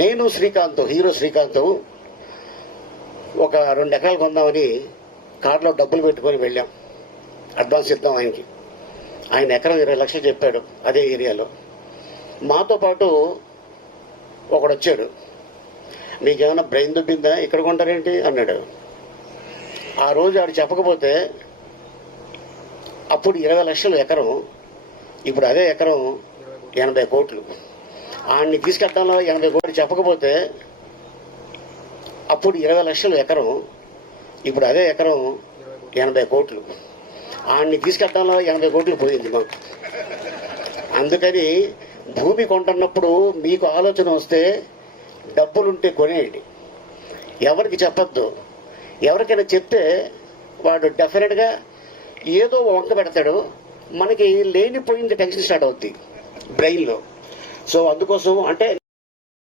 నేను శ్రీకాంత్, హీరో శ్రీకాంత్ ఒక 2 ఎకరాలు కొందామని కార్లో డబ్బులు పెట్టుకొని వెళ్ళాం. అడ్వాన్స్ ఇద్దాం ఆయనకి. ఆయన ఎకరం 20 లక్షలు చెప్పాడు అదే ఏరియాలో. మాతో పాటు ఒకడు వచ్చాడు. మీకేమైనా బ్రెయిన్ దుబ్బిందా, ఇక్కడ కొంటారేంటి అన్నాడు. ఆ రోజు ఆడు చెప్పకపోతే అప్పుడు 20 లక్షలు ఎకరం, ఇప్పుడు అదే ఎకరం 80 కోట్లు. ఆడిని తీసుకెళ్ళడంలో 80 కోట్లు చెప్పకపోతే అప్పుడు 20 లక్షలు ఎకరం, ఇప్పుడు అదే ఎకరం 80 కోట్లు. ఆడిని తీసుకెళ్ళడంలో 80 కోట్లు పోయింది మాకు. అందుకని భూమి కొంటున్నప్పుడు మీకు ఆలోచన వస్తే డబ్బులుంటే కొనేయండి, ఎవరికి చెప్పద్దు. ఎవరికైనా చెప్తే వాడు డెఫినెట్గా ఏదో వంక పెడతాడు, మనకి లేనిపోయింది టెన్షన్ స్టార్ట్ అవుద్ది బ్రెయిన్లో. సో అందుకోసం అంటే